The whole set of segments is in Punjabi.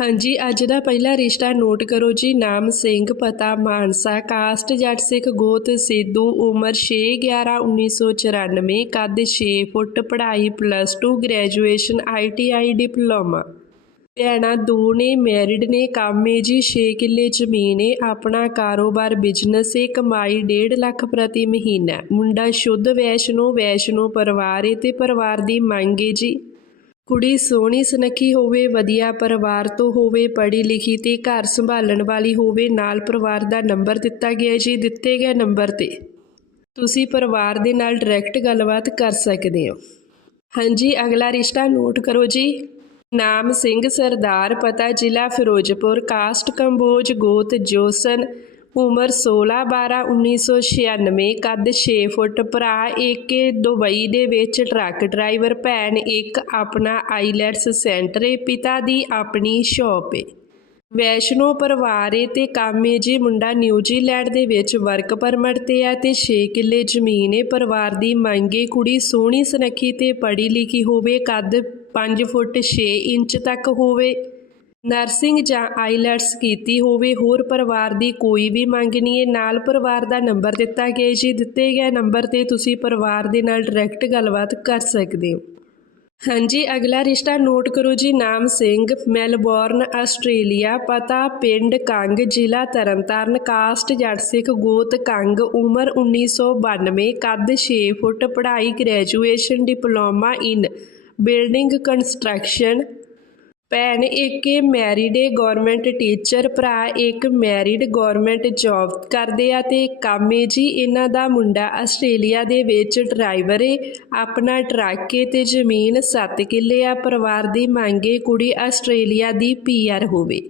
ਹਾਂਜੀ, ਅੱਜ ਦਾ ਪਹਿਲਾ ਰਿਸ਼ਤਾ ਨੋਟ ਕਰੋ ਜੀ। ਨਾਮ ਸਿੰਘ, ਪਤਾ ਮਾਨਸਾ, ਕਾਸਟ ਜੱਟ ਸਿੱਖ ਗੋਤ ਸਿੱਧੂ, ਉਮਰ 6 11 1994 ਕੱਦ 6 ਫੁੱਟ, ਪੜ੍ਹਾਈ ਪਲੱਸ 2 ਗ੍ਰੈਜੂਏਸ਼ਨ ਆਈਟੀਆਈ ਡਿਪਲੋਮਾ। ਭੈਣਾਂ ਦੋ ਨੇ ਮੈਰਿਡ ਨੇ, ਕੰਮ ਏ ਜੀ 6 ਕਿੱਲੇ ਜ਼ਮੀਨ ਏ, ਆਪਣਾ ਕਾਰੋਬਾਰ ਬਿਜ਼ਨਸ ਏ, ਕਮਾਈ 1.5 ਲੱਖ ਪ੍ਰਤੀ ਮਹੀਨਾ। ਮੁੰਡਾ ਸ਼ੁੱਧ ਵੈਸ਼ਨੋ ਵੈਸ਼ਨੋ ਪਰਿਵਾਰ ਏ ਤੇ ਪਰਿਵਾਰ ਦੀ ਮੰਗ ਏ ਜੀ। ਕੁੜੀ ਸੋਹਣੀ ਸੁਨੱਖੀ ਹੋਵੇ, ਵਧੀਆ ਪਰਿਵਾਰ ਤੋਂ ਹੋਵੇ, ਪੜ੍ਹੀ ਲਿਖੀ ਤੇ ਘਰ ਸੰਭਾਲਣ ਵਾਲੀ ਹੋਵੇ, ਨਾਲ ਪਰਿਵਾਰ ਦਾ ਨੰਬਰ ਦਿੱਤਾ ਗਿਆ ਜੀ, ਦਿੱਤੇ ਗਏ ਨੰਬਰ ਤੇ। ਤੁਸੀਂ ਪਰਿਵਾਰ ਦੇ ਨਾਲ ਡਾਇਰੈਕਟ ਗੱਲਬਾਤ ਕਰ ਸਕਦੇ ਹੋ। ਹਾਂਜੀ, ਅਗਲਾ ਰਿਸ਼ਤਾ ਨੋਟ ਕਰੋ ਜੀ। ਨਾਮ ਸਿੰਘ, ਸਰਦਾਰ, ਪਤਾ ਜ਼ਿਲ੍ਹਾ ਫਿਰੋਜ਼ਪੁਰ, ਕਾਸਟ, ਕੰਬੋਜ, ਗੋਤ, ਜੋਸਨ। ਉਮਰ 16 12 1996 ਕੱਦ 6 ਫੁੱਟ, ਭਰਾ ਏਕੇ ਦੁਬਈ ਦੇ ਵਿੱਚ ਟਰੱਕ ਡਰਾਈਵਰ, ਭੈਣ ਇੱਕ ਆਪਣਾ ਆਈਲੈਟਸ ਸੈਂਟਰ ਏ, ਪਿਤਾ ਦੀ ਆਪਣੀ ਸ਼ਾਪ ਏ। ਵੈਸ਼ਨੋ ਪਰਿਵਾਰ ਏ ਤੇ ਕੰਮ ਜੀ ਮੁੰਡਾ ਨਿਊਜ਼ੀਲੈਂਡ ਦੇ ਵਿੱਚ ਵਰਕ ਪਰਮਿਟ ਤੇ ਆ ਤੇ 6 ਕਿੱਲੇ ਜ਼ਮੀਨ ਏ, ਪਰਿਵਾਰ ਦੀ ਮੰਗ ਏ, ਕੁੜੀ ਸੋਹਣੀ ਸੁਨੱਖੀ ਤੇ ਪੜ੍ਹੀ ਲਿਖੀ ਹੋਵੇ, ਕੱਦ 5 ਫੁੱਟ 6 ਇੰਚ ਤੱਕ ਹੋਵੇ। ਨਰਸਿੰਗ ਜਾਂ ਆਈਲੈਟਸ ਕੀਤੀ ਹੋਵੇ, ਹੋਰ ਪਰਿਵਾਰ ਦੀ ਕੋਈ ਵੀ ਮੰਗ ਨਹੀਂ ਹੈ। ਨਾਲ ਪਰਿਵਾਰ ਦਾ ਨੰਬਰ ਦਿੱਤਾ ਗਿਆ ਜੀ। ਦਿੱਤੇ ਗਏ ਨੰਬਰ ਤੇ ਤੁਸੀਂ ਪਰਿਵਾਰ ਦੇ ਨਾਲ ਡਾਇਰੈਕਟ ਗੱਲਬਾਤ ਕਰ ਸਕਦੇ ਹੋ। ਹਾਂਜੀ, ਅਗਲਾ ਰਿਸ਼ਤਾ ਨੋਟ ਕਰੋ ਜੀ। ਨਾਮ ਸਿੰਘ, ਮੈਲਬੌਰਨ, ਆਸਟ੍ਰੇਲੀਆ। ਪਤਾ, ਪਿੰਡ ਕੰਗ, ਜ਼ਿਲ੍ਹਾ ਤਰਨਤਾਰਨ। ਕਾਸਟ ਜੱਟ ਸਿੱਖ ਗੋਤ ਕੰਗ, ਉਮਰ 1992 ਕੱਦ 6 ਫੁੱਟ। ਪੜ੍ਹਾਈ, graduation, diploma in building construction. ਭੈਣ ਇੱਕ ਮੈਰਿਡ ਏ ਗਵਰਨਮੈਂਟ ਟੀਚਰ ਭਰਾ ਇੱਕ ਮੈਰਿਡ ਗਵਰਨਮੈਂਟ ਜੌਬ ਕਰਦੇ ਆ ਤੇ ਕੰਮ ਏ ਜੀ ਇਹਨਾਂ ਦਾ ਮੁੰਡਾ ਆਸਟ੍ਰੇਲੀਆ ਦੇ ਵਿੱਚ ਡਰਾਈਵਰ ਏ। ਆਪਣਾ ਟਰੱਕ ਏ ਤੇ ਜ਼ਮੀਨ 7 ਕਿੱਲੇ ਆ। ਪਰਿਵਾਰ ਦੀ ਮੰਗੇ ਕੁੜੀ ਆਸਟ੍ਰੇਲੀਆ ਦੀ ਪੀਆਰ ਹੋਵੇ।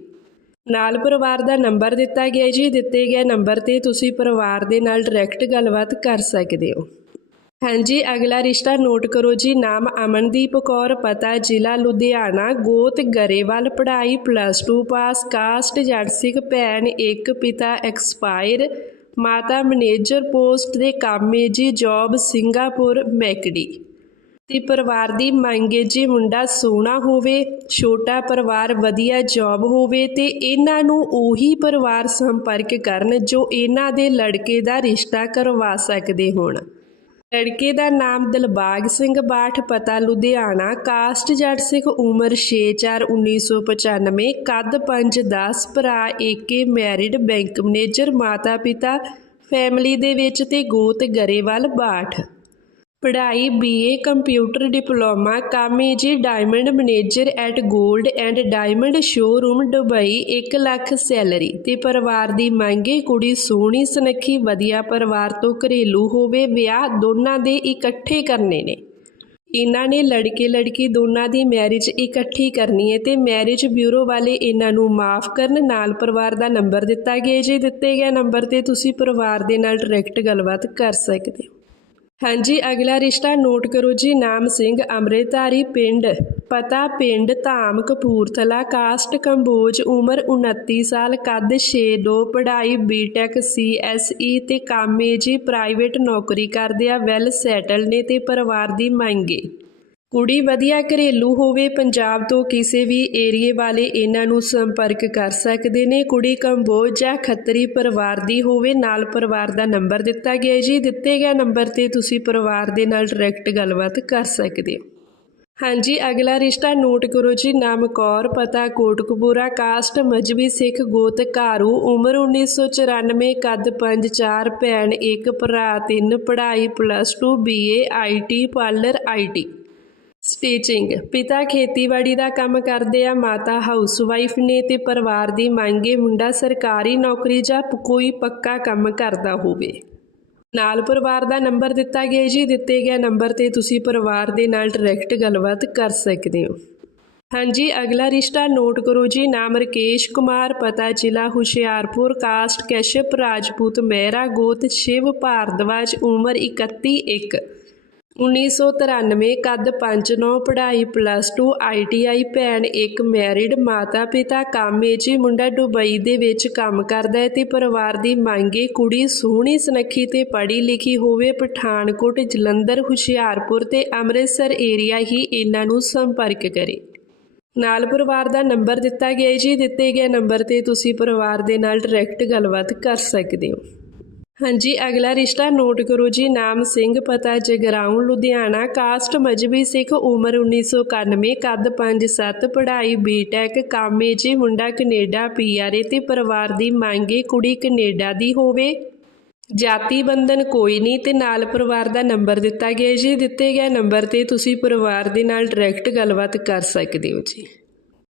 ਨਾਲ ਪਰਿਵਾਰ ਦਾ ਨੰਬਰ ਦਿੱਤਾ ਗਿਆ ਜੀ। ਦਿੱਤੇ ਗਏ ਨੰਬਰ ਤੇ ਤੁਸੀਂ ਪਰਿਵਾਰ ਦੇ ਨਾਲ ਡਾਇਰੈਕਟ ਗੱਲਬਾਤ ਕਰ ਸਕਦੇ ਹੋ। ਹਾਂਜੀ, ਅਗਲਾ ਰਿਸ਼ਤਾ ਨੋਟ ਕਰੋ ਜੀ। ਨਾਮ ਅਮਨਦੀਪ ਕੌਰ, ਪਤਾ ਜ਼ਿਲ੍ਹਾ ਲੁਧਿਆਣਾ, ਗੋਤ ਗਰੇਵਾਲ, ਪੜ੍ਹਾਈ ਪਲੱਸ 2 ਪਾਸ ਕਾਸਟ ਜੱਟ ਭੈਣ, ਇੱਕ ਪਿਤਾ ਐਕਸਪਾਇਰ ਮਾਤਾ ਮੈਨੇਜਰ ਪੋਸਟ ਦੇ ਕਾਮੇ ਜੀ ਜੌਬ ਸਿੰਗਾਪੁਰ ਮੈਕਡੀ ਤੇ ਪਰਿਵਾਰ ਦੀ ਮੰਗੇ ਜੀ, ਮੁੰਡਾ ਸੋਹਣਾ ਹੋਵੇ, ਛੋਟਾ ਪਰਿਵਾਰ ਵਧੀਆ ਜੌਬ ਹੋਵੇ ਤੇ ਇਹਨਾਂ ਨੂੰ ਉਹੀ ਪਰਿਵਾਰ ਸੰਪਰਕ ਕਰਨ ਜੋ ਇਹਨਾਂ ਦੇ ਲੜਕੇ ਦਾ ਰਿਸ਼ਤਾ ਕਰਵਾ ਸਕਦੇ ਹੋਣ। ਲੜਕੇ ਦਾ ਨਾਮ ਦਿਲਬਾਗ ਸਿੰਘ ਬਾਠ, ਪਤਾ ਲੁਧਿਆਣਾ, ਕਾਸਟ ਜੱਟ ਸਿੱਖ ਉਮਰ 6/4/1995 ਕੱਦ 5-10 ਭਰਾ ਏਕੇ, ਮੈਰਿਡ ਬੈਂਕ ਮੈਨੇਜਰ ਮਾਤਾ ਪਿਤਾ ਫੈਮਿਲੀ ਦੇ ਵਿੱਚ ਤੇ ਗੋਤ ਗਰੇਵਾਲ ਬਾਠ। ਪੜ੍ਹਾਈ ਬੀਏ ਕੰਪਿਊਟਰ ਡਿਪਲੋਮਾ ਕਾਮੇ ਜੀ ਡਾਇਮੰਡ ਮੈਨੇਜਰ ਐਟ 골ਡ and diamond showroom Dubai 1 lakh salary ਤੇ ਪਰਿਵਾਰ ਦੀ ਮੰਗੇ ਕੁੜੀ, ਸੋਹਣੀ, ਸੁਨੱਖੀ, ਵਧੀਆ ਪਰਿਵਾਰ ਤੋਂ ਘਰੇਲੂ ਹੋਵੇ, ਵਿਆਹ ਦੋਨਾਂ ਦੇ ਇਕੱਠੇ ਕਰਨੇ ਨੇ। ਇਹਨਾਂ ਨੇ ਲੜਕੇ ਲੜਕੀ ਦੋਨਾਂ ਦੀ ਮੈਰਿਜ ਇਕੱਠੀ ਕਰਨੀ ਹੈ ਤੇ ਮੈਰਿਜ ਬਿਊਰੋ ਵਾਲੇ ਇਹਨਾਂ ਨੂੰ ਮਾਫ ਕਰਨ ਨਾਲ ਪਰਿਵਾਰ ਦਾ ਨੰਬਰ ਦਿੱਤਾ ਗਿਆ ਜੇ ਦਿੱਤੇ ਗਏ ਨੰਬਰ ਤੇ ਤੁਸੀਂ ਪਰਿਵਾਰ ਦੇ ਨਾਲ ਡਾਇਰੈਕਟ ਗੱਲਬਾਤ ਕਰ ਸਕਦੇ ਹੋ। ਹਾਂਜੀ, ਅਗਲਾ ਰਿਸ਼ਤਾ ਨੋਟ ਕਰੋ ਜੀ। ਨਾਮ ਸਿੰਘ, ਅੰਮ੍ਰਿਤਧਾਰੀ ਪਿੰਡ, ਪਤਾ ਪਿੰਡ, ਧਾਮ ਕਪੂਰਥਲਾ, ਕਾਸਟ ਕੰਬੋਜ, ਉਮਰ 29 ਸਾਲ, ਕੱਦ 6'2 ਪੜ੍ਹਾਈ ਬੀਟੈਕ ਸੀਐਸਈ ਤੇ ਕਾਮੇ ਜੀ। ਪ੍ਰਾਈਵੇਟ ਨੌਕਰੀ ਕਰਦੇ ਆ ਵੈਲ ਸੈਟਲ ਨੇ ਤੇ ਪਰਿਵਾਰ ਦੀ ਮੰਗੇ ਕੁੜੀ ਵਧੀਆ ਘਰੇਲੂ ਹੋਵੇ, ਪੰਜਾਬ ਤੋਂ ਕਿਸੇ ਵੀ ਏਰੀਏ ਵਾਲੇ ਇਹਨਾਂ ਨੂੰ ਸੰਪਰਕ ਕਰ ਸਕਦੇ ਨੇ। ਕੁੜੀ ਕੰਬੋਜ ਜਾਂ ਖੱਤਰੀ ਪਰਿਵਾਰ ਦੀ ਹੋਵੇ, ਨਾਲ ਪਰਿਵਾਰ ਦਾ ਨੰਬਰ ਦਿੱਤਾ ਗਿਆ ਜੀ। ਦਿੱਤੇ ਗਿਆ ਨੰਬਰ ਤੇ ਤੁਸੀਂ ਪਰਿਵਾਰ ਦੇ ਨਾਲ ਡਾਇਰੈਕਟ ਗੱਲਬਾਤ ਕਰ ਸਕਦੇ ਹੋ। ਹਾਂਜੀ, ਅਗਲਾ ਰਿਸ਼ਤਾ ਨੋਟ ਕਰੋ ਜੀ। ਨਾਮ ਕੌਰ, ਪਤਾ ਕੋਟਕਪੂਰਾ ਕਾਸਟ ਮਜਬੀ ਸਿੱਖ ਗੋਤ ਘਾਰੂ, ਉਮਰ 1994 ਕੱਦ 5-4 ਭੈਣ ਇੱਕ, ਭਰਾ ਤਿੰਨ, ਪੜ੍ਹਾਈ plus 2 BA IT parlour IT stitching. ਪਿਤਾ ਖੇਤੀਬਾੜੀ ਦਾ ਕੰਮ ਕਰਦੇ ਆ, ਮਾਤਾ ਹਾਊਸਵਾਈਫ ਨੇ ਤੇ ਪਰਿਵਾਰ ਦੀ ਮੰਗੇ ਮੁੰਡਾ ਸਰਕਾਰੀ ਨੌਕਰੀ ਜਾਂ ਕੋਈ ਪੱਕਾ ਕੰਮ ਕਰਦਾ ਹੋਵੇ। ਨਾਲ ਪਰਿਵਾਰ ਦਾ ਨੰਬਰ ਦਿੱਤਾ ਗਿਆ ਜੀ। ਦਿੱਤੇ ਗਿਆ ਨੰਬਰ ਤੇ ਤੁਸੀਂ ਪਰਿਵਾਰ ਦੇ ਨਾਲ ਡਾਇਰੈਕਟ ਗੱਲਬਾਤ ਕਰ ਸਕਦੇ ਹੋ। ਹਾਂਜੀ, ਅਗਲਾ ਰਿਸ਼ਤਾ ਨੋਟ ਕਰੋ ਜੀ। ਨਾਮ ਰਕੇਸ਼ ਕੁਮਾਰ, ਪਤਾ ਜ਼ਿਲ੍ਹਾ ਹੁਸ਼ਿਆਰਪੁਰ, ਕਾਸਟ ਕੈਸ਼ਪ, ਰਾਜਪੂਤ ਮਹਿਰਾ, ਗੋਤ, ਸ਼ਿਵ, ਭਾਰਦਵਾਜ, ਉਮਰ 31 1 1993 ਕੱਦ 5'9 ਪੜ੍ਹਾਈ ਪਲੱਸ 2 ਆਈਟੀਆਈ ਭੈਣ ਇੱਕ ਮੈਰਿਡ ਮਾਤਾ ਪਿਤਾ ਕੰਮ ਹੈ ਮੁੰਡਾ ਦੁਬਈ ਦੇ ਵਿੱਚ ਕੰਮ ਕਰਦਾ ਹੈ ਤੇ ਪਰਿਵਾਰ ਦੀ ਮੰਗੇ ਕੁੜੀ ਸੋਹਣੀ ਸੁਨੱਖੀ ਤੇ ਪੜ੍ਹੀ ਲਿਖੀ ਹੋਵੇ ਪਠਾਨਕੋਟ, ਜਲੰਧਰ, ਹੁਸ਼ਿਆਰਪੁਰ ਤੇ ਅੰਮ੍ਰਿਤਸਰ ਏਰੀਆ ਹੀ ਇਹਨਾਂ ਨੂੰ ਸੰਪਰਕ ਕਰੇ। ਨਾਲ ਪਰਿਵਾਰ ਦਾ ਨੰਬਰ ਦਿੱਤਾ ਗਿਆ ਜੀ, ਦਿੱਤੇ ਗਏ ਨੰਬਰ ਤੇ ਤੁਸੀਂ ਪਰਿਵਾਰ ਦੇ ਨਾਲ ਡਾਇਰੈਕਟ ਗੱਲਬਾਤ ਕਰ ਸਕਦੇ ਹੋ। ਹਾਂਜੀ, ਅਗਲਾ ਰਿਸ਼ਤਾ ਨੋਟ ਕਰੋ ਜੀ, ਨਾਮ ਸਿੰਘ, ਪਤਾ ਜਗਰਾਉਂ, ਲੁਧਿਆਣਾ, ਕਾਸਟ ਮਜਬੀ ਸਿੱਖ, ਉਮਰ 1991 ਕੱਦ 5'7 ਪੜ੍ਹਾਈ ਬੀਟੈਕ ਕਾਮੇ ਜੀ, ਮੁੰਡਾ ਕੈਨੇਡਾ ਪੀਆਰਏ ਤੇ ਪਰਿਵਾਰ ਦੀ ਮੰਗੇ ਕੁੜੀ ਕੈਨੇਡਾ ਦੀ ਹੋਵੇ। ਜਾਤੀ ਬੰਧਨ ਕੋਈ ਨਹੀਂ ਤੇ ਨਾਲ ਪਰਿਵਾਰ ਦਾ ਨੰਬਰ ਦਿੱਤਾ ਗਿਆ ਜੀ, ਦਿੱਤੇ ਗਏ ਨੰਬਰ ਤੇ ਤੁਸੀਂ ਪਰਿਵਾਰ ਦੇ ਨਾਲ ਡਾਇਰੈਕਟ ਗੱਲਬਾਤ ਕਰ ਸਕਦੇ ਹੋ ਜੀ।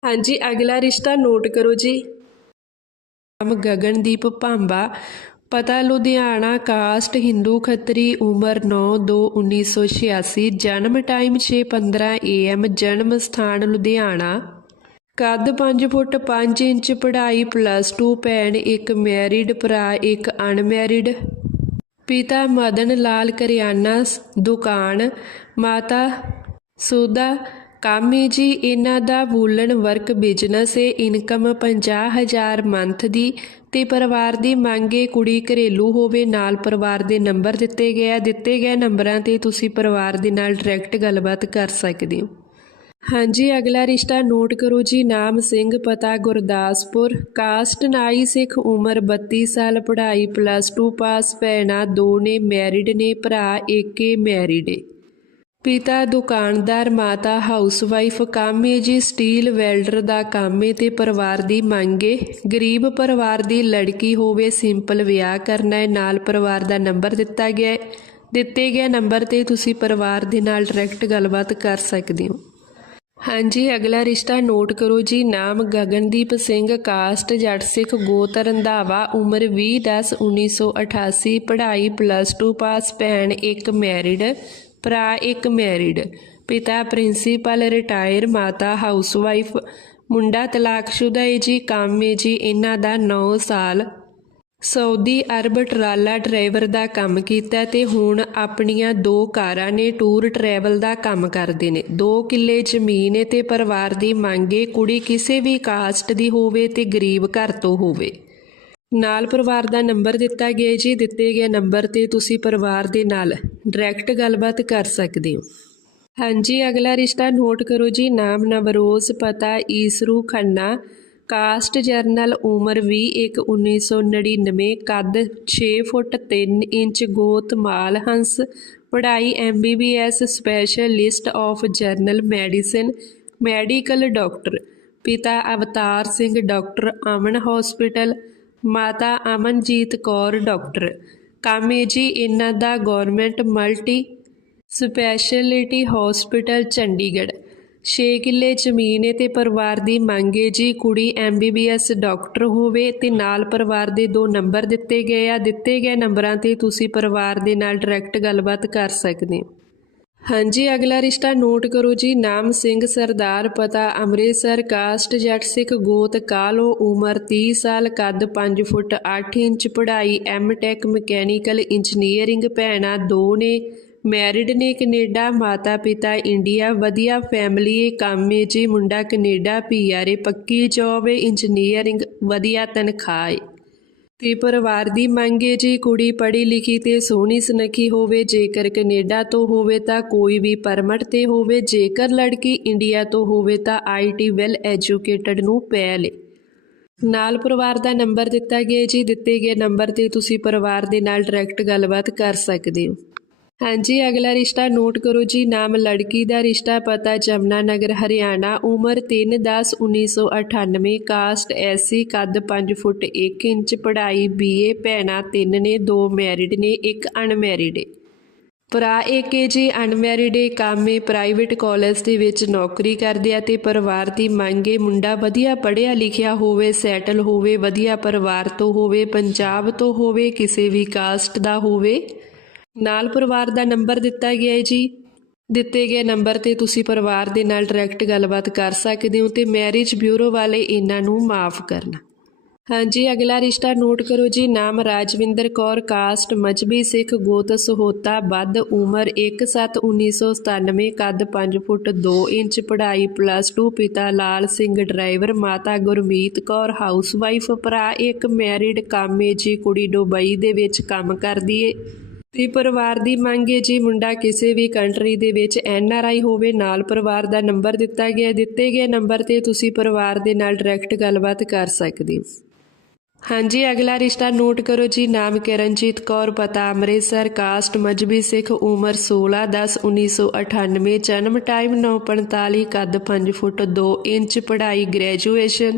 ਹਾਂਜੀ, ਅਗਲਾ ਰਿਸ਼ਤਾ ਨੋਟ ਕਰੋ ਜੀ। ਨਾਮ ਗਗਨਦੀਪ ਭਾਂਬਾ ਪਤਾ ਲੁਧਿਆਣਾ ਕਾਸਟ ਹਿੰਦੂ ਖੱਤਰੀ ਉਮਰ 9/2/1986 ਜਨਮ ਟਾਈਮ 6:15 AM ਜਨਮ ਸਥਾਨ ਲੁਧਿਆਣਾ। ਕੱਦ 5 ਫੁੱਟ 5 ਇੰਚ, ਪੜ੍ਹਾਈ ਪਲੱਸ 2 ਭੈਣ, ਇੱਕ ਮੈਰਿਡ ਭਰਾ, ਇੱਕ ਅਨਮੈਰਿਡ ਪਿਤਾ ਮਦਨ ਲਾਲ ਕਰਿਆਨਾ, ਦੁਕਾਨ, ਮਾਤਾ ਸੁਦਾ ਕਾਮੀ ਜੀ, ਇਹਨਾਂ ਦਾ ਵੂਲਨ ਵਰਕ ਬਿਜ਼ਨਸ ਹੈ ਇਨਕਮ 50000 ਮੰਥ ਦੀ ਤੇ ਪਰਿਵਾਰ ਦੀ ਮੰਗੇ ਕੁੜੀ ਘਰੇਲੂ ਹੋਵੇ, ਨਾਲ ਪਰਿਵਾਰ ਦੇ ਨੰਬਰ ਦਿੱਤੇ ਗਏ ਆ। ਦਿੱਤੇ ਗਏ ਨੰਬਰਾਂ ਤੇ ਤੁਸੀਂ ਪਰਿਵਾਰ ਦੇ ਨਾਲ ਡਾਇਰੈਕਟ ਗੱਲਬਾਤ ਕਰ ਸਕਦੇ ਹੋ। ਹਾਂਜੀ, ਅਗਲਾ ਰਿਸ਼ਤਾ ਨੋਟ ਕਰੋ ਜੀ, ਨਾਮ ਸਿੰਘ, ਪਤਾ ਗੁਰਦਾਸਪੁਰ। ਕਾਸਟ ਨਾਈ ਸਿੱਖ, ਉਮਰ 32 ਸਾਲ, ਪੜ੍ਹਾਈ ਪਲੱਸ 2 ਪਾਸ ਭੈਣਾਂ ਦੋ ਨੇ ਮੈਰਿਡ ਨੇ, ਭਰਾ ਏਕੇ ਮੈਰਿਡ ਏ। ਪਿਤਾ, ਦੁਕਾਨਦਾਰ, ਮਾਤਾ, ਹਾਊਸਵਾਈਫ, ਕਾਮੇ ਜੀ, ਸਟੀਲ ਵੈਲਡਰ ਦਾ ਕੰਮ ਹੈ ਤੇ ਪਰਿਵਾਰ ਦੀ ਮੰਗ ਹੈ ਗਰੀਬ ਪਰਿਵਾਰ ਦੀ ਲੜਕੀ ਹੋਵੇ, ਸਿੰਪਲ ਵਿਆਹ ਕਰਨਾ ਹੈ ਨਾਲ ਪਰਿਵਾਰ ਦਾ ਨੰਬਰ ਦਿੱਤਾ ਗਿਆ ਹੈ ਦਿੱਤੇ ਗਏ ਨੰਬਰ ਤੇ ਤੁਸੀਂ ਪਰਿਵਾਰ ਦੇ ਨਾਲ ਡਾਇਰੈਕਟ ਗੱਲਬਾਤ ਕਰ ਸਕਦੇ ਹੋ। ਹਾਂਜੀ, ਅਗਲਾ ਰਿਸ਼ਤਾ ਨੋਟ ਕਰੋ ਜੀ। ਨਾਮ ਗਗਨਦੀਪ ਸਿੰਘ, ਕਾਸਟ ਜੱਟ ਸਿੱਖ ਗੋਤ ਰੰਧਾਵਾ ਉਮਰ 20 10 1988 ਪੜ੍ਹਾਈ ਪਲੱਸ 2 ਪਾਸ ਭੈਣ, ਇੱਕ ਮੈਰਿਡ ਭਰਾ ਇੱਕ ਮੈਰਿਡ ਪਿਤਾ ਪ੍ਰਿੰਸੀਪਲ ਰਿਟਾਇਰ ਮਾਤਾ ਹਾਊਸਵਾਈਫ ਮੁੰਡਾ ਤਲਾਕਸ਼ੁਦਾ ਹੈ ਜੀ, ਕੰਮ ਹੈ ਜੀ, ਇਹਨਾਂ ਦਾ 9 ਸਾਲ। ਸਾਊਦੀ ਅਰਬ ਟਰਾਲਾ ਡਰਾਈਵਰ ਦਾ ਕੰਮ ਕੀਤਾ ਤੇ ਹੁਣ ਆਪਣੀਆਂ ਦੋ ਕਾਰਾਂ ਨੇ ਟੂਰ ਟਰੈਵਲ ਦਾ ਕੰਮ ਕਰਦੇ ਨੇ। ਦੋ ਕਿੱਲੇ ਜ਼ਮੀਨ ਹੈ ਤੇ ਪਰਿਵਾਰ ਦੀ ਮੰਗ ਮੰਗੇ ਕੁੜੀ ਕਿਸੇ ਵੀ ਕਾਸਟ ਦੀ ਹੋਵੇ ਤੇ ਗਰੀਬ ਘਰ ਤੋਂ ਹੋਵੇ। ਨਾਲ ਪਰਿਵਾਰ ਦਾ ਨੰਬਰ ਦਿੱਤਾ ਗਿਆ ਜੀ, ਦਿੱਤੇ ਗਏ ਨੰਬਰ ਤੇ ਤੁਸੀਂ ਪਰਿਵਾਰ ਦੇ ਨਾਲ ਡਾਇਰੈਕਟ ਗੱਲਬਾਤ ਕਰ ਸਕਦੇ ਹੋ। ਹਾਂਜੀ, ਅਗਲਾ ਰਿਸ਼ਤਾ ਨੋਟ ਕਰੋ ਜੀ, ਨਾਮ ਨਵਰੋਜ਼, ਪਤਾ ਈਸਰੂ ਖੰਨਾ ਕਾਸਟ ਜਰਨਲ ਉਮਰ 21 1999 ਕੱਦ 6 ਫੁੱਟ 3 ਇੰਚ, ਗੋਤ ਮਾਲ ਹੰਸ, ਪੜ੍ਹਾਈ MBBS specialist of general medicine medical doctor ਪਿਤਾ ਅਵਤਾਰ ਸਿੰਘ ਡਾਕਟਰ ਅਮਨ ਹਸਪੀਟਲ ਮਾਤਾ ਅਮਨਜੀਤ ਕੌਰ, ਡਾਕਟਰ। ਕੰਮ ਕਾਮੇ ਜੀ, ਇਹਨਾਂ ਦਾ government multi specialty hospital, Chandigarh. 6 ਕਿੱਲੇ ਜ਼ਮੀਨ ਹੈ ਤੇ ਪਰਿਵਾਰ ਦੀ ਮੰਗ ਹੈ ਜੀ, ਕੁੜੀ ਐਮਬੀਬੀਐਸ ਡਾਕਟਰ ਹੋਵੇ ਤੇ ਨਾਲ ਪਰਿਵਾਰ ਦੇ ਦੋ ਨੰਬਰ ਦਿੱਤੇ ਗਏ ਆ। ਦਿੱਤੇ ਗਏ ਨੰਬਰਾਂ ਤੇ ਤੁਸੀਂ ਪਰਿਵਾਰ ਦੇ ਨਾਲ ਡਾਇਰੈਕਟ ਗੱਲਬਾਤ ਕਰ ਸਕਦੇ ਹੋ। ਹਾਂਜੀ, ਅਗਲਾ ਰਿਸ਼ਤਾ ਨੋਟ ਕਰੋ ਜੀ। ਨਾਮ ਸਿੰਘ, ਸਰਦਾਰ, ਪਤਾ, ਅੰਮ੍ਰਿਤਸਰ, ਕਾਸਟ, ਜੱਟ ਸਿੱਖ, ਗੋਤ, ਕਾਲੋ, ਉਮਰ 30 ਸਾਲ, ਕੱਦ 5 ਫੁੱਟ 8 ਇੰਚ, ਪੜ੍ਹਾਈ, ਐਮਟੈਕ, ਮਕੈਨੀਕਲ ਇੰਜੀਨੀਅਰਿੰਗ ਭੈਣਾਂ ਦੋ ਨੇ, ਮੈਰਿਡ ਨੇ ਕੈਨੇਡਾ ਮਾਤਾ ਪਿਤਾ ਇੰਡੀਆ, ਵਧੀਆ ਫੈਮਿਲੀ ਏ ਕੰਮ ਏ ਜੀ, ਮੁੰਡਾ ਕੈਨੇਡਾ ਏ, ਪੱਕੀ ਜੌਬ ਏ, ਇੰਜੀਨੀਅਰਿੰਗ, ਵਧੀਆ ਤਨਖਾਹ ਏ। ਤੇ ਪਰਿਵਾਰ ਦੀ ਮੰਗ ਹੈ ਜੀ, ਕੁੜੀ ਪੜ੍ਹੀ ਲਿਖੀ ਤੇ ਸੋਹਣੀ ਸੁਨੱਖੀ ਹੋਵੇ, ਜੇਕਰ ਕੈਨੇਡਾ ਤੋਂ ਹੋਵੇ ਤਾਂ ਕੋਈ ਵੀ ਪਰਮਿਟ ਤੇ ਹੋਵੇ, ਜੇਕਰ ਲੜਕੀ ਇੰਡੀਆ ਤੋਂ ਹੋਵੇ ਤਾਂ ਆਈਟੀ ਵੈਲ ਐਜੂਕੇਟਡ ਨੂੰ ਪੈ ਏ। ਨਾਲ ਪਰਿਵਾਰ ਦਾ ਨੰਬਰ ਦਿੱਤਾ ਗਿਆ ਜੀ, ਦਿੱਤੇ ਗਏ ਨੰਬਰ ਤੇ ਤੁਸੀਂ ਪਰਿਵਾਰ ਦੇ ਨਾਲ ਡਾਇਰੈਕਟ ਗੱਲਬਾਤ ਕਰ ਸਕਦੇ ਹੋ। ਹਾਂਜੀ, ਅਗਲਾ ਰਿਸ਼ਤਾ ਨੋਟ ਕਰੋ ਜੀ। ਨਾਮ ਲੜਕੀ ਦਾ ਰਿਸ਼ਤਾ, ਪਤਾ ਜਮਨਾ ਨਗਰ, ਹਰਿਆਣਾ। ਉਮਰ 3/10/1998 ਕਾਸਟ ਐਸੀ ਕੱਦ 5 ਫੁੱਟ 1 ਇੰਚ। ਪੜ੍ਹਾਈ ਬੀਏ, ਭੈਣਾਂ ਤਿੰਨ ਨੇ, ਦੋ ਮੈਰਿਡ ਨੇ, ਇੱਕ ਅਨਮੈਰਿਡ ਏ। ਭਰਾ ਏਕੇ ਜੀ, ਅਨਮੈਰਿਡ ਏ। ਕਾਮੇ ਪ੍ਰਾਈਵੇਟ ਕਾਲਜ ਦੇ ਵਿੱਚ ਨੌਕਰੀ ਕਰਦੇ ਆ ਤੇ ਪਰਿਵਾਰ ਦੀ ਮੰਗ ਏ, ਮੁੰਡਾ ਵਧੀਆ ਪੜ੍ਹਿਆ ਲਿਖਿਆ ਹੋਵੇ, ਸੈਟਲ ਹੋਵੇ, ਵਧੀਆ ਪਰਿਵਾਰ ਤੋਂ ਹੋਵੇ, ਪੰਜਾਬ ਤੋਂ ਹੋਵੇ, ਕਿਸੇ ਵੀ ਕਾਸਟ ਦਾ ਹੋਵੇ। ਨਾਲ ਪਰਿਵਾਰ ਦਾ ਨੰਬਰ ਦਿੱਤਾ ਗਿਆ ਹੈ ਜੀ। ਦਿੱਤੇ ਗਏ ਨੰਬਰ ਤੇ ਤੁਸੀਂ ਪਰਿਵਾਰ ਦੇ ਨਾਲ ਡਾਇਰੈਕਟ ਗੱਲਬਾਤ ਕਰ ਸਕਦੇ ਹੋ ਤੇ ਮੈਰਿਜ ਬਿਊਰੋ ਵਾਲੇ ਇਹਨਾਂ ਨੂੰ ਮਾਫ ਕਰਨਾ। ਹਾਂਜੀ, ਅਗਲਾ ਰਿਸ਼ਤਾ ਨੋਟ ਕਰੋ ਜੀ। ਨਾਮ ਰਾਜਵਿੰਦਰ ਕੌਰ, ਕਾਸਟ ਮਜਬੀ ਸਿੱਖ, ਗੋਤ ਸਹੋਤਾ, ਵੱਧ ਉਮਰ 1/7/1997 ਕੱਦ 5 ਫੁੱਟ 2 ਇੰਚ, ਪੜ੍ਹਾਈ ਪਲੱਸ 2 ਪਿਤਾ ਲਾਲ ਸਿੰਘ, ਡਰਾਈਵਰ, ਮਾਤਾ ਗੁਰਮੀਤ ਕੌਰ ਹਾਊਸਵਾਈਫ ਭਰਾ, ਇੱਕ ਮੈਰਿਡ ਕਾਮੇ ਜੀ ਕੁੜੀ ਦੁਬਈ ਦੇ ਵਿੱਚ ਕੰਮ ਕਰਦੀ ਏ। ਤੇ ਪਰਿਵਾਰ ਦੀ ਮੰਗ ਹੈ ਜੀ। ਮੁੰਡਾ ਕਿਸੇ ਵੀ ਕੰਟਰੀ ਦੇ ਵਿੱਚ ਐਨ ਆਰ ਆਈ ਹੋਵੇ, ਨਾਲ ਪਰਿਵਾਰ ਦਾ ਨੰਬਰ ਦਿੱਤਾ ਗਿਆ, ਦਿੱਤੇ ਗਏ ਨੰਬਰ ਤੇ ਤੁਸੀਂ ਪਰਿਵਾਰ ਦੇ ਨਾਲ ਡਾਇਰੈਕਟ ਗੱਲਬਾਤ ਕਰ ਸਕਦੇ ਹੋ। ਹਾਂਜੀ, ਅਗਲਾ ਰਿਸ਼ਤਾ ਨੋਟ ਕਰੋ ਜੀ। ਨਾਮ ਕਿਰਨਜੀਤ ਕੌਰ, ਪਤਾ ਅੰਮ੍ਰਿਤਸਰ ਕਾਸਟ ਮਜਬੀ ਸਿੱਖ, ਉਮਰ 16 10 1998 ਜਨਮ ਟਾਈਮ 945 ਕੱਦ 5 ਫੁੱਟ 2 ਇੰਚ, ਪੜ੍ਹਾਈ ਗ੍ਰੈਜੂਏਸ਼ਨ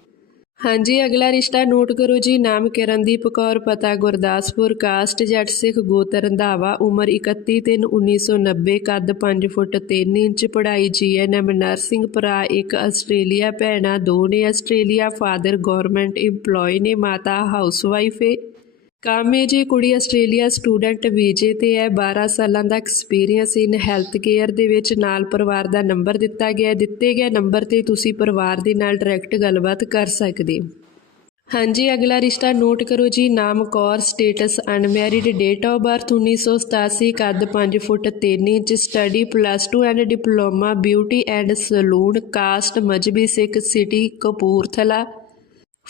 ਹਾਂਜੀ, ਅਗਲਾ ਰਿਸ਼ਤਾ ਨੋਟ ਕਰੋ ਜੀ। ਨਾਮ ਕਿਰਨਦੀਪ ਕੌਰ, ਪਤਾ ਗੁਰਦਾਸਪੁਰ। ਕਾਸਟ ਜੱਟ ਸਿੱਖ ਗੋਤ ਰੰਧਾਵਾ ਉਮਰ 31 ਤਿੰਨ 1990 ਕੱਦ 5 ਫੁੱਟ 3 ਇੰਚ, ਪੜ੍ਹਾਈ ਜੀਐਨਐਮ ਨਰਸਿੰਗ ਭਰਾ, ਇੱਕ ਆਸਟ੍ਰੇਲੀਆ ਭੈਣਾਂ ਦੋ ਨੇ ਆਸਟ੍ਰੇਲੀਆ, ਫਾਦਰ ਗਵਰਨਮੈਂਟ EMPLOYE ਨੇ, ਮਾਤਾ ਹਾਊਸਵਾਈਫ ਏ। ਕਾਮੇ ਜੀ ਕੁੜੀ ਆਸਟ੍ਰੇਲੀਆ ਸਟੂਡੈਂਟ ਵੀਜ਼ੇ ਤੇ ਹੈ 12 ਸਾਲਾਂ ਦਾ ਐਕਸਪੀਰੀਅੰਸ ਇਨ ਹੈਲਥ ਕੇਅਰ ਦੇ ਵਿੱਚ ਨਾਲ ਪਰਿਵਾਰ ਦਾ ਨੰਬਰ ਦਿੱਤਾ ਗਿਆ ਦਿੱਤੇ ਗਏ ਨੰਬਰ ਤੇ ਤੁਸੀਂ ਪਰਿਵਾਰ ਦੇ ਨਾਲ ਡਾਇਰੈਕਟ ਗੱਲਬਾਤ ਕਰ ਸਕਦੇ ਹੋ। ਹਾਂਜੀ, ਅਗਲਾ ਰਿਸ਼ਤਾ ਨੋਟ ਕਰੋ ਜੀ। ਨਾਮ Kaur status unmarried date of birth 1987 ਕੱਦ 5 foot 3 inch study plus 2 and diploma beauty and salon caste Mazhabi Sikh city Kapurthala.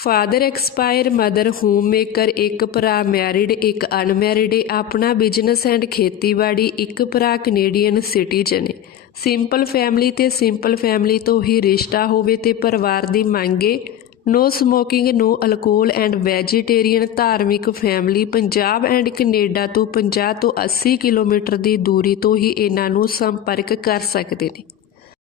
Father expire mother home maker ਇੱਕ ਭਰਾ ਮੈਰਿਡ ਇੱਕ ਅਨਮੈਰਿਡ ਏ ਆਪਣਾ ਬਿਜ਼ਨਸ ਐਂਡ ਖੇਤੀਬਾੜੀ ਇੱਕ ਭਰਾ Canadian citizen a simple family ਤੇ ਸਿੰਪਲ ਫੈਮਿਲੀ ਤੋਂ ਹੀ ਰਿਸ਼ਤਾ ਹੋਵੇ ਤੇ ਪਰਿਵਾਰ ਦੀ ਮੰਗੇ no smoking no alcohol and vegetarian ਧਾਰਮਿਕ ਫੈਮਿਲੀ ਪੰਜਾਬ ਐਂਡ ਕੈਨੇਡਾ ਤੋਂ 50 ਤੋਂ 80 ਕਿਲੋਮੀਟਰ ਦੀ ਦੂਰੀ ਤੋਂ ਹੀ ਇਹਨਾਂ ਨੂੰ ਸੰਪਰਕ ਕਰ ਸਕਦੇ ਨੇ।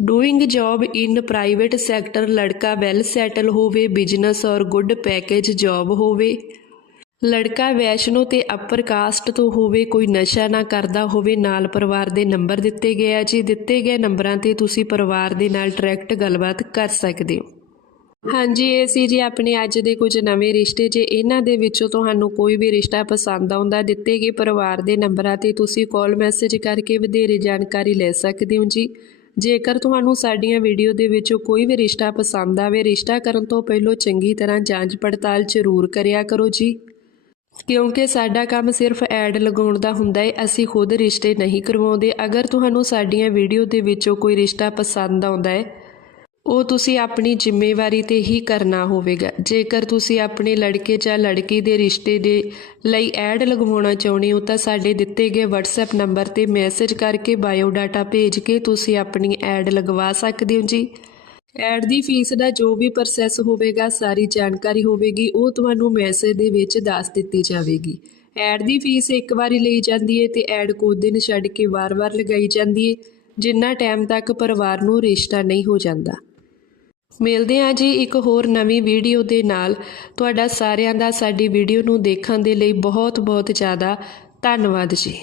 doing job in private sector ਲੜਕਾ ਵੈਲ ਸੈਟਲ ਹੋਵੇ ਬਿਜ਼ਨਸ ਔਰ ਗੁੱਡ ਪੈਕੇਜ ਜੌਬ ਹੋਵੇ ਲੜਕਾ ਵੈਸ਼ਨੋ ਤੇ ਅਪਰ ਕਾਸਟ ਤੋਂ ਹੋਵੇ ਕੋਈ ਨਸ਼ਾ ਨਾ ਕਰਦਾ ਹੋਵੇ ਨਾਲ ਪਰਿਵਾਰ ਦੇ ਨੰਬਰ ਦਿੱਤੇ ਗਏ ਆ ਜੀ ਦਿੱਤੇ ਗਏ ਨੰਬਰਾਂ ਤੇ ਤੁਸੀਂ ਪਰਿਵਾਰ ਦੇ ਨਾਲ ਡਾਇਰੈਕਟ ਗੱਲਬਾਤ ਕਰ ਸਕਦੇ ਹੋ ਹਾਂਜੀ ਇਹ ਸੀ ਜੀ ਆਪਣੇ ਅੱਜ ਦੇ ਕੁਝ ਨਵੇਂ ਰਿਸ਼ਤੇ ਜੇ ਇਹਨਾਂ ਦੇ ਵਿੱਚੋਂ ਤੁਹਾਨੂੰ ਕੋਈ ਵੀ ਰਿਸ਼ਤਾ ਪਸੰਦ ਆਉਂਦਾ ਦਿੱਤੇ ਗਏ ਪਰਿਵਾਰ ਦੇ ਨੰਬਰਾਂ ਤੇ ਤੁਸੀਂ ਕਾਲ ਮੈਸੇਜ ਕਰਕੇ ਵਧੇਰੇ ਜਾਣਕਾਰੀ ਲੈ ਸਕਦੇ ਹੋ ਜੀ ਜੇਕਰ ਤੁਹਾਨੂੰ ਸਾਡੀਆਂ ਵੀਡੀਓ ਦੇ ਵਿੱਚੋਂ ਕੋਈ ਵੀ ਰਿਸ਼ਤਾ ਪਸੰਦ ਆਵੇ, ਰਿਸ਼ਤਾ ਕਰਨ ਤੋਂ ਪਹਿਲਾਂ ਚੰਗੀ ਤਰ੍ਹਾਂ ਜਾਂਚ ਪੜਤਾਲ ਜ਼ਰੂਰ ਕਰਿਆ ਕਰੋ ਜੀ। ਕਿਉਂਕਿ ਸਾਡਾ ਕੰਮ ਸਿਰਫ ਐਡ ਲਗਾਉਣ ਦਾ ਹੁੰਦਾ ਹੈ ਅਸੀਂ ਖੁਦ ਰਿਸ਼ਤੇ ਨਹੀਂ ਕਰਵਾਉਂਦੇ। ਅਗਰ ਤੁਹਾਨੂੰ ਸਾਡੀਆਂ ਵੀਡੀਓ ਦੇ ਵਿੱਚੋਂ ਕੋਈ ਰਿਸ਼ਤਾ ਪਸੰਦ ਆਉਂਦਾ ਹੈ ਉਹ ਤੁਸੀਂ ਆਪਣੀ ਜ਼ਿੰਮੇਵਾਰੀ ਤੇ ਹੀ ਕਰਨਾ ਹੋਵੇਗਾ। ਜੇਕਰ ਤੁਸੀਂ ਆਪਣੇ ਲੜਕੇ ਜਾਂ ਲੜਕੀ ਦੇ ਰਿਸ਼ਤੇ ਦੇ ਲਈ ਐਡ ਲਗਵਾਉਣਾ ਚਾਹੁੰਦੇ ਹੋ, ਤਾਂ ਸਾਡੇ ਦਿੱਤੇ ਗਏ WhatsApp ਨੰਬਰ ਤੇ ਮੈਸੇਜ ਕਰਕੇ ਬਾਇਓ ਡਾਟਾ ਭੇਜ ਕੇ ਤੁਸੀਂ ਆਪਣੀ ਐਡ ਲਗਵਾ ਸਕਦੇ ਹੋ ਜੀ। ਐਡ ਦੀ ਫੀਸ ਦਾ ਜੋ ਵੀ ਪ੍ਰੋਸੈਸ ਹੋਵੇਗਾ, ਸਾਰੀ ਜਾਣਕਾਰੀ ਹੋਵੇਗੀ, ਉਹ ਤੁਹਾਨੂੰ ਮੈਸੇਜ ਦੇ ਵਿੱਚ ਦੱਸ ਦਿੱਤੀ ਜਾਵੇਗੀ। ਐਡ ਦੀ ਫੀਸ ਇੱਕ ਵਾਰੀ ਲਈ ਜਾਂਦੀ ਹੈ ਤੇ ਐਡ ਕੁਝ ਦਿਨ ਛੱਡ ਕੇ ਵਾਰ-ਵਾਰ ਲਗਾਈ ਜਾਂਦੀ ਹੈ ਜਿੰਨਾ ਟਾਈਮ ਤੱਕ ਪਰਿਵਾਰ ਨੂੰ ਰਿਸ਼ਤਾ ਨਹੀਂ ਹੋ ਜਾਂਦਾ। ਮਿਲਦੇ ਹਾਂ ਜੀ ਇੱਕ ਹੋਰ ਨਵੀਂ ਵੀਡੀਓ ਦੇ ਨਾਲ। ਤੁਹਾਡਾ ਸਾਰਿਆਂ ਦਾ ਸਾਡੀ ਵੀਡੀਓ ਨੂੰ ਦੇਖਣ ਦੇ ਲਈ ਬਹੁਤ ਬਹੁਤ ਜ਼ਿਆਦਾ ਧੰਨਵਾਦ ਜੀ।